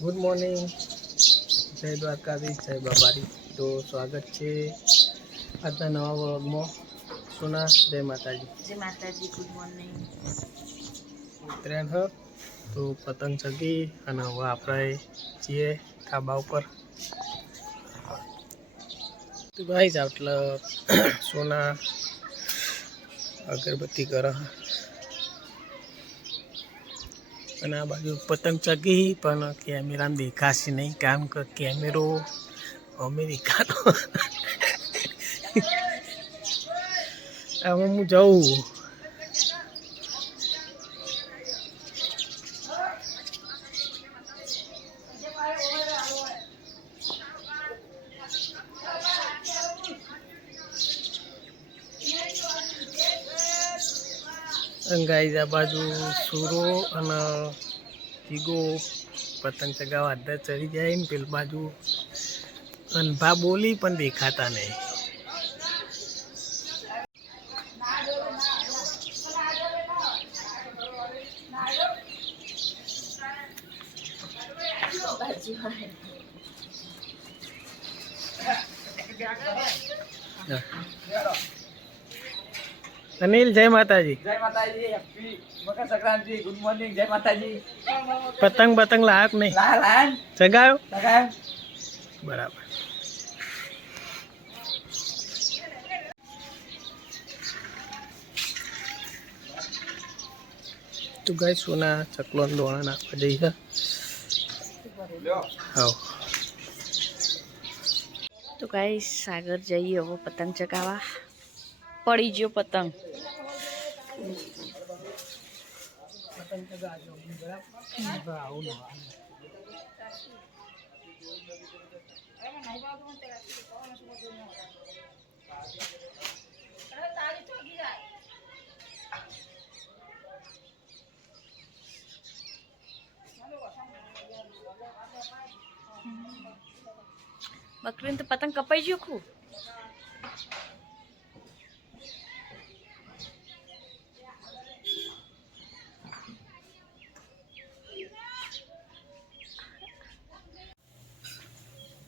Good morning, જય દ્વારકાધીશ, જય બાબારી. તો સ્વાગત છે આજના નવા વ્લોગમાં. સોના, જય માતાજી. જય માતાજી. Good morning. ઉત્તરાયણ હ તો પતંગ ચગી અને હવે આપણે છીએ ધાબા ઉપર. તો ભાઈ જ એટલે સોના અગરબત્તી કરે અને આ બાજુ પતંગ ચગી પણ કેમેરામાં દેખાશે નહીં, કારણ કે કેમેરો અમેરિકાનો. હવે હું જઉં. ગાઈઝ આ બાજુ સુરો અને ટીગો પતંગ ચગાવવા અડધા ચડી જાય ને પેલી બાજુ અનભા બોલી પણ દેખાતા નહીં. અનિલ, જય માતાજી. જય માતાજી. Happy Makar Sankranti. Good morning. જય માતાજી. પતંગ પતંગ લાયક નહીં ચગાયો બરાબર. તો ગાય સોના ચકલો દોણા નાખવા જઈએ. હા, તો ગાઈસ સાગર જઈએ હવે પતંગ ચગાવવા. પડી ગયો પતંગ. બકરીને તો પતંગ કપાઈ ગયો ખૂબ.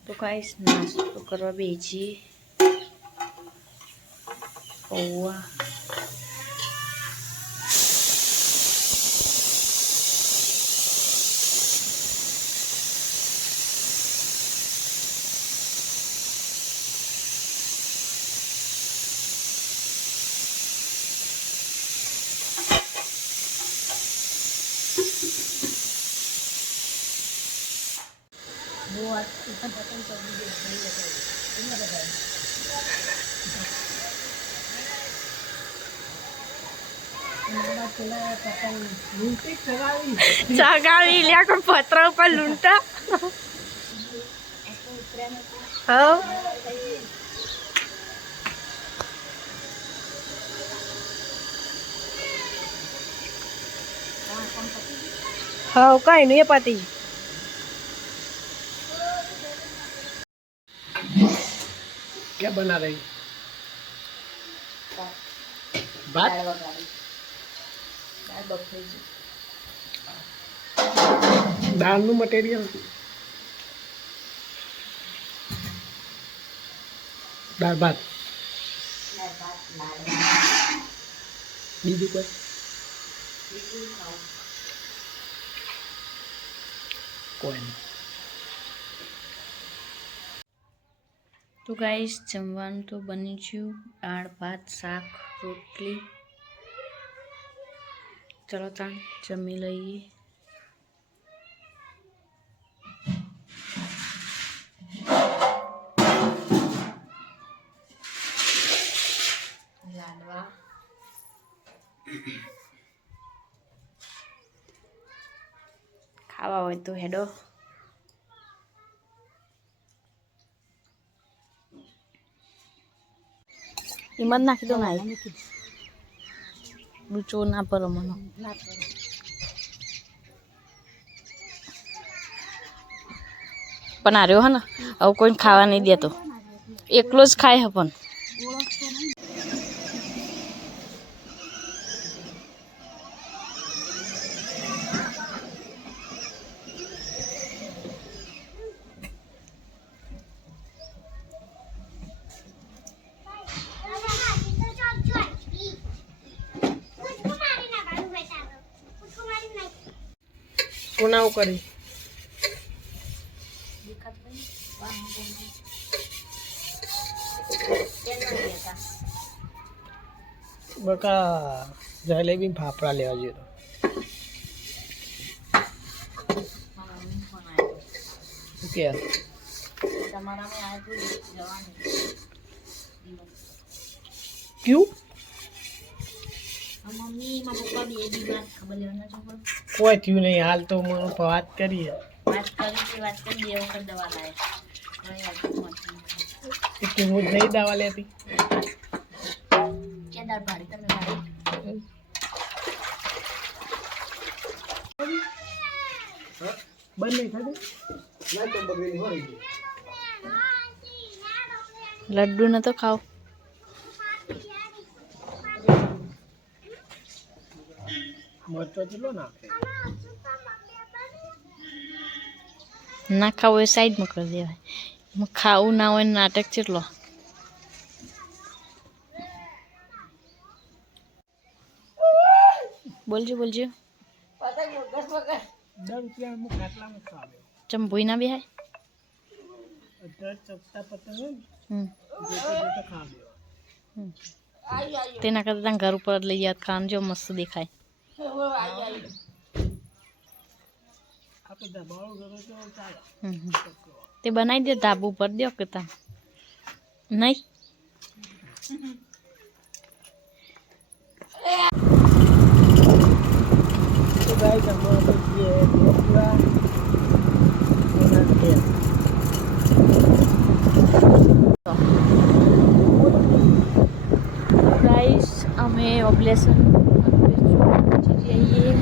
તો ગાઈસ નાસ્તો કરવા બેસીએ. પૌવા ચગાવી લ્યા કોઈ પત્ર ઉપર લૂંટા. હા કઈ નહીં, એ પતી. क्या बना रही? भात દાળનું મટીરિયલ, દાળ ભાત, બીજું કોઈ? કોઈ નહીં. તો ગાઈસ જમવાનું તો બની ગયું. દાળ ભાત શાક રોટલી. ચલો તાણ જમી લઈએ. લાડવા ખાવા હોય તો હેડો. ઈમત નાખી દો ના લૂચો ના પર મને. પણ આ રહ્યો હે ને હવે કોઈને ખાવા નહીં દેતો, એકલો જ ખાય હે. પણ કોના કરી બકા જલેબી ફાફડા લેવા જોઈએ તો કે ક્યું મમ્મી મારા પપ્પા બે બીમાર ખબર લેવાના છે પણ કોઈ થયું નહીં હાલ તો મને વાત કરીએ વાત કરી બે વખત દવા લાવે કે હું નહીં દવા લેતી કે દાળ ભાડી તમે ભાડી બંને ખાધું લડ્ડુ ન તો ખાઓ મરચો ચીલો નાખે ના ખાવું એ સાઈડમાં કરી દેવાય એમાં ખાવું ના હોય નાટક કેટલો બોલજો 10 રૂપિયા હું ખાટલામાં ખાવ્યો ચમ ભૂઈ ના બેહાય અઢાર ચપટા પતંગ હોય ને જોતો ખાવ્યો તેના કરતાં ઘર ઉપર જ લઈ યાદ ખાવાનું જો મસ્ત દેખાય આપણે દબાણું કરો તો ચાલે તે બનાવી દે ધાબુ ઉપર દો કે તા નહીં તો ગાઈસ हम लोग ये पूरा ગાઈસ અમે ઓબ્લેશન જઈએ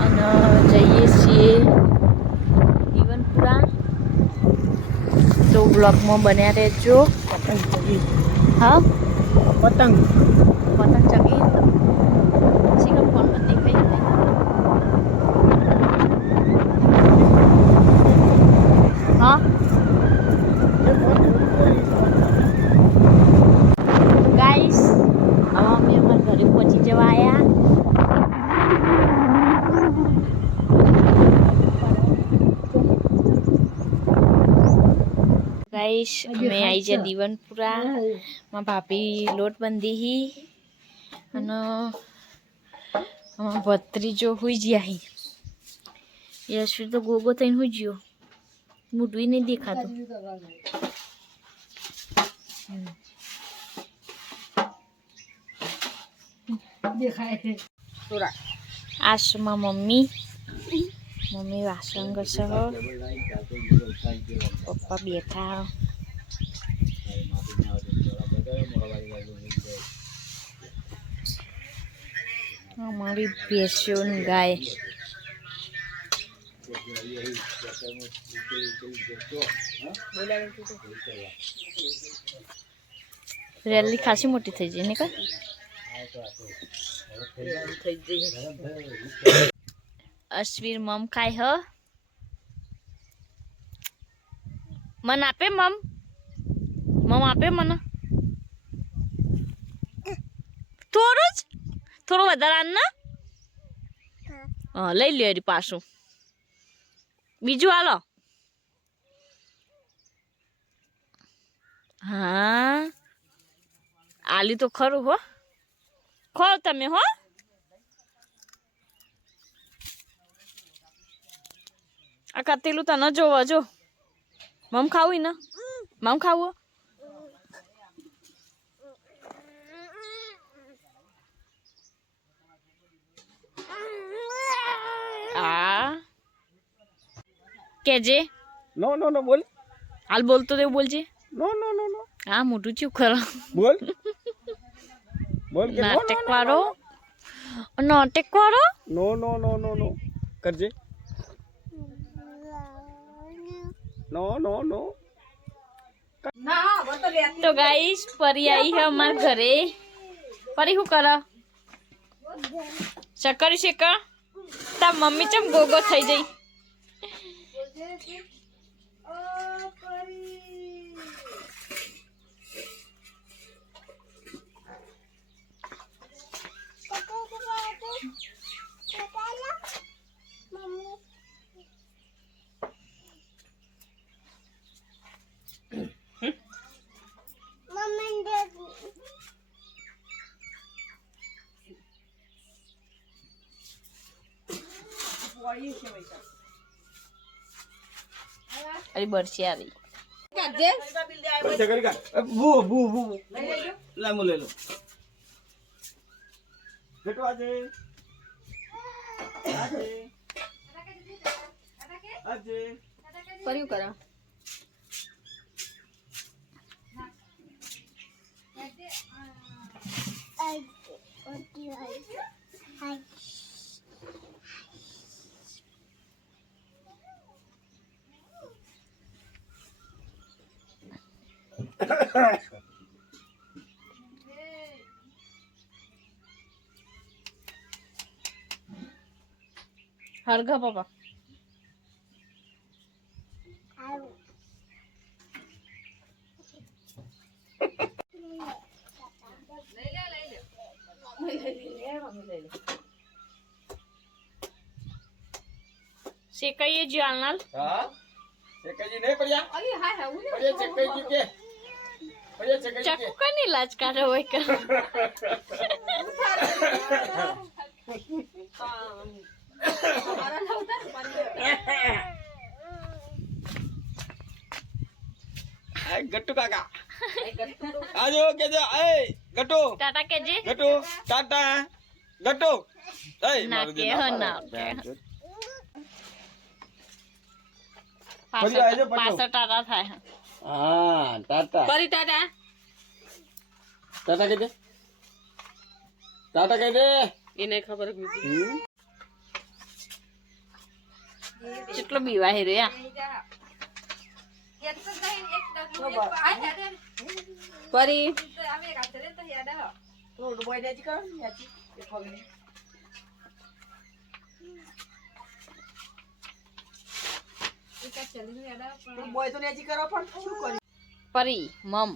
અને જઈએ છીએ જીવનપુરા તો બ્લોગમાં બન્યા રહેજો હા પતંગ પતંગ ચગી પછી ફોન પર દેખાઈ હા ગાઈસ અમે અમારા ઘરે પહોંચી જવા આવ્યા ગાઈસ અમે આવી જાય દીવનપુરા માં ભાભી લોટ બંધી હી અને અમારા ભત્રીજો હુઈ ગયા હી યશવી તો ગોગો થઈને હુઈ ગયો મોઢું નહીં દેખાતું આશમાં મમ્મી વાસણ કરશે પપ્પા બેઠા અમારી ભેંસો ને ગાય રેલી ખાસી મોટી થઈ જાય ને કા અશ્વીર મમ ખાય હ મન આપે મમ આપે મને થોડું વધારે આન ના હા લઈ લે પાછું બીજું હાલો હા આલી તો ખરું હો ખો તમે હો આ કતેલું તને જોવો જો મમ ખાવું ને મમ ખાવું આ કેજે નો નો નો બોલ હાલ બોલતો તેવું બોલજે નો નો નો નો હા મોટું ચૂપ કરો બોલ બોલ કે નાટક વાળો નો નો નો નો નો કરજે નો નો નો તો ગાઈસ પરી आई है हमारे घरे परी શું કરે શક્કર શેકા તા મમ્મી ચમ ગોગો થઈ જઈ અરે બરસી આવી પૈસા કરી કાઢ. બુ બુ બુ લા મુ લઈ લો. બેટો આજે આજે કર્યું કરા હરગા પપ્પા શેકાઈએ જાલનાલ હા ચેકાજી નહીં પડ્યા પડ્યા ચેકાજી કે પડ્યા ચેકાજી કે ચક્કુ કની લાજ કાઢે હોય કે આ ગટ્ટુ કાકા આજો કેજો એ ગટ્ટુ ટાટા કેજી ગટ્ટુ ટાટા ગટ્ટુ એ ના કે હો ના કે ફરી આવજો પટ્ટો. પાછળ ટાટા થાય હા ટાટા ફરી ટાટા ટાટા કહી દે ટાટા કહી દે એને ખબર કેટલો બીવા હે રે ફરી ફરી મમ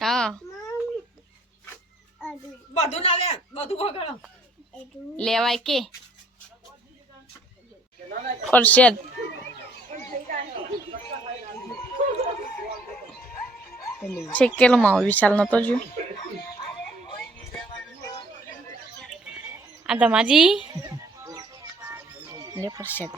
હા બધું ના લે બધું વગાડો લેવાય કે પરસેદ છેકેલો માવો વિશાલ નતો જો આ દમાજી લે પરસેદ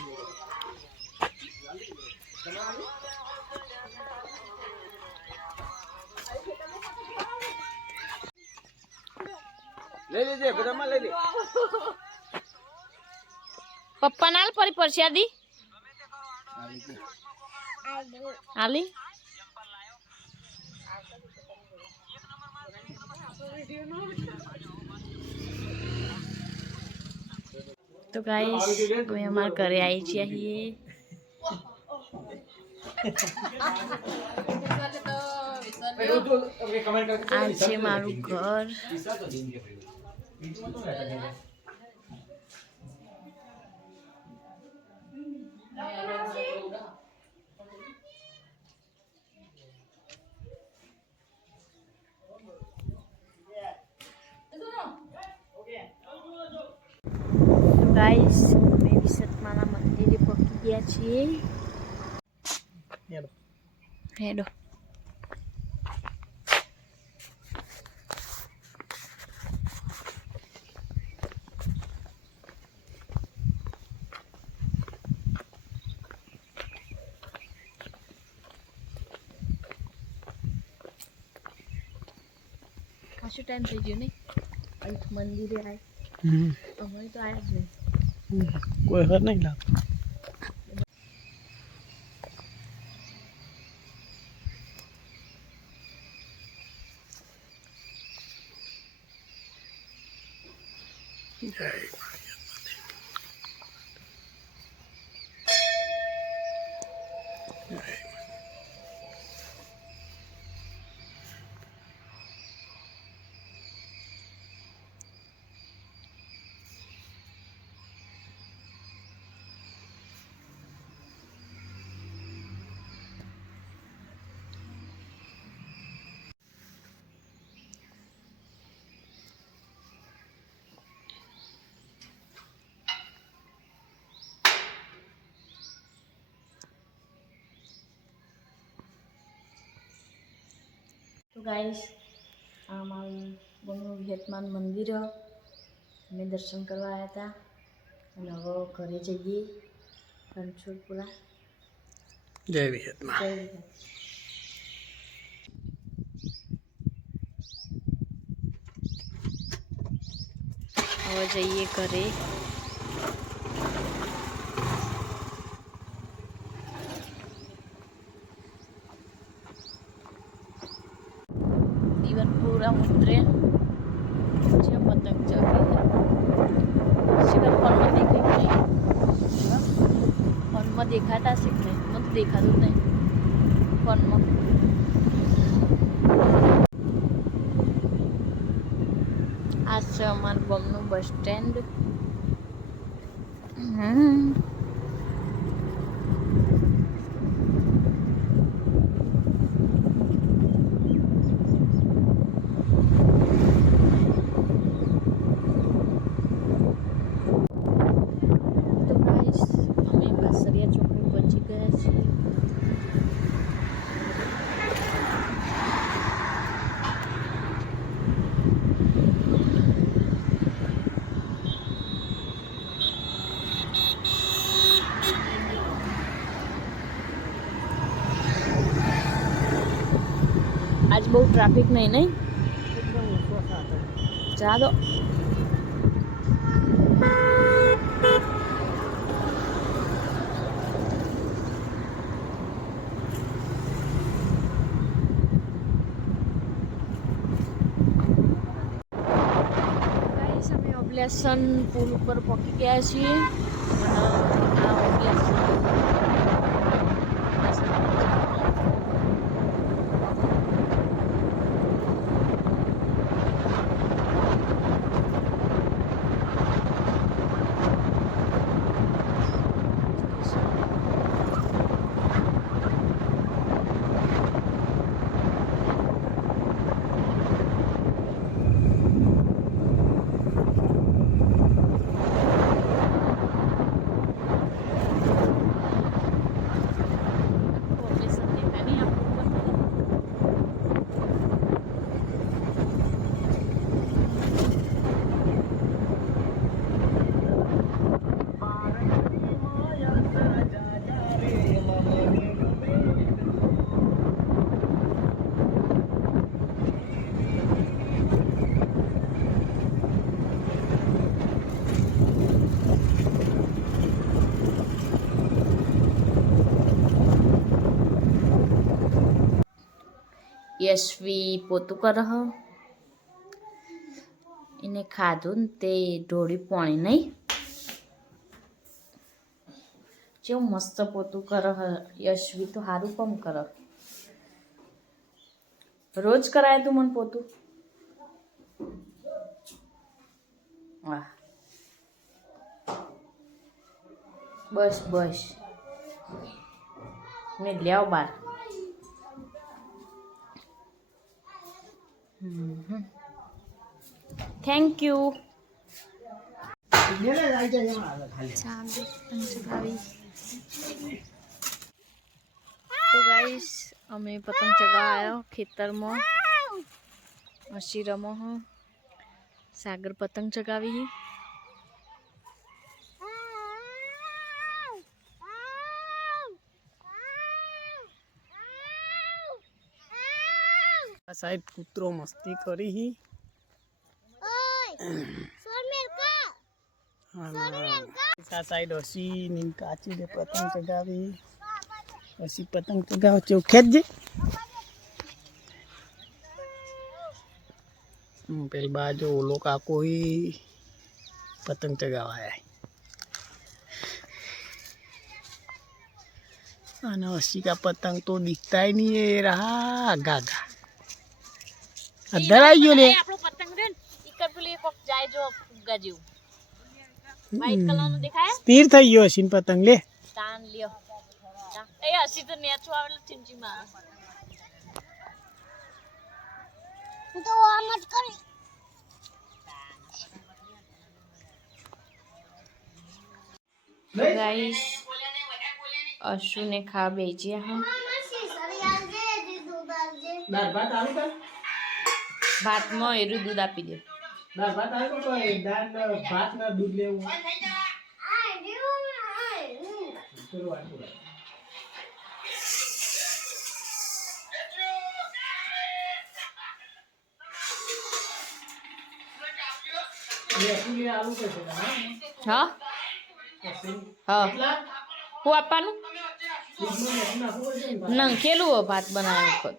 લઈ લેજે બધામાં લઈ લે પપ્પા નાલ પરી પરસેદી આલી તો ગાઈસ અમે અમારા ઘરે આવી છીએ આ છે મારું ઘર ગાઈસ અમે વિસતમાના મંદિરે પહોંચી ગયા છીએ હેડો ખાસો ટાઈમ થઈ ગયો નહીં મંદિરે આવે અમે તો આવ્યા જ નહીં કોઈ હર નહીં લાગતું તો ગાઈસ આ મારું બમણું વિહતમાન મંદિર અમે દર્શન કરવા આવ્યા હતા અને હવે ઘરે જઈએ રણછોડપુરા. જય વિહતમાં. જય વિહત. હવે જઈએ ઘરે. દીવનપુરા ઉતરે છે પતંગ ચગાવી. ફોનમાં દેખાય નહીં, ફોનમાં દેખાતા છે કે નહીં? મને તો દેખાતું જ નહીં ફોનમાં. આ છે અમારું ગામનું બસ સ્ટેન્ડ. આજ બહુ ટ્રાફિક નહીં ચાલો. અમે ઓબ્લેશન પુલ ઉપર પહોંચી ગયા છીએ અને આ ઓબ્લેશન યશવી પોતું કર એને ખાધું ને તે ઢોળી પાણી નહીં. જેવું મસ્ત પોતું કર યશવી તો સારું કામ કર. રોજ કરાય તું મને પોતું. વાહ બસ બસ ને લ્યાવ બાર. Thank you. તો ગાઈસ અમે પતંગ ચગાવ્યા ખેતરમાં મસી રમો સાગર પતંગ ચગાવી. આ સાઈડ કૂતરો મસ્તી કરી. આ સાઈડ હસી ની કાચી ને પતંગ ચગાવી. હસી પતંગ ચગાવ ચૌખેત જે પેલી બાજુ ઓલો કાકો પતંગ ચગાવાયા. અને હસી का पतंग तो दिखता ही नहीं है रहा. गागा अदर आई गयो ले આપણો પતંગ રે ઈકર પેલી કોક જાય જો ફુગ્ગા જેવું વ્હાઈટ કલર નું દેખાય. સ્થિર થઈ ગયો હસી પતંગ લે તાન લ્યો. એ હસી તો નેચો આવે ચીમચી માં તો આમ જ કરી. ગાઈસ અશુ ને ખા બેજ્યા હા. ભાતમાં એરું દૂધ આપી દે. દાળ ભાત આવ્યો તો દાળ ભાત ના દૂધ લેવું ચલો આટલું આલુ કે છે હા હા એટલા હું આપવાનું દૂધમાં મેથી નાખવું પડશે ને નંખેલું હો ભાત બનાવ્યો ઉપર.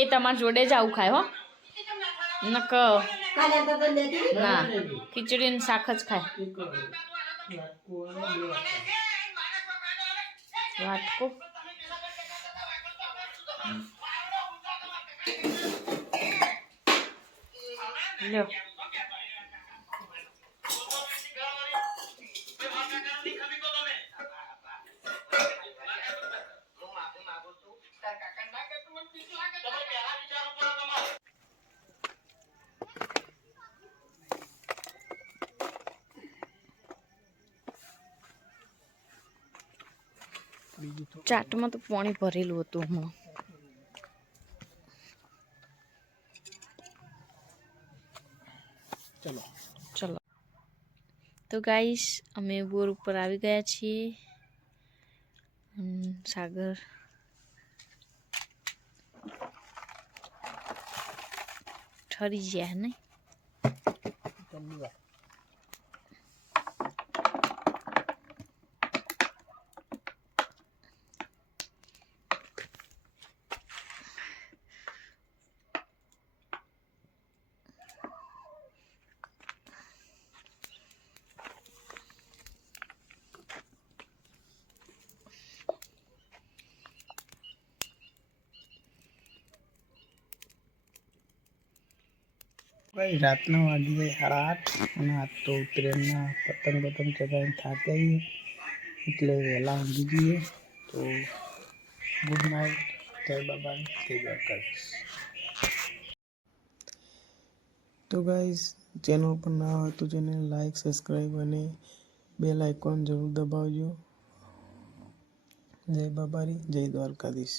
એ તમારા જોડે જ આવું ખાય હો નક ના ખીચડી ને શાક જ ખાય. વાટકો લ્યો. ચાટમાં તો પાણી ભરેલું હતું હમણાં. ચલો ચલો તો ગાઈસ અમે બોર ઉપર આવી ગયા છીએ. સાગર ઠરી ગયા નહીં. ભાઈ રાતના વાગી જાય 8:30 અને આજ તો ઉત્તરાયણના પતંગ ચગાવીને થાક્યા છીએ એટલે વહેલા ઊંઘી જઈએ. તો ગુડ નાઇટ, જય બાબા, જય દ્વારકાધીશ. તો ગાઈઝ ચેનલ પર ના હોય તો ચેનલ લાઈક, સબસ્ક્રાઈબ અને બેલ આઇકોન જરૂર દબાવજો. જય બાબારી, જય દ્વારકાધીશ.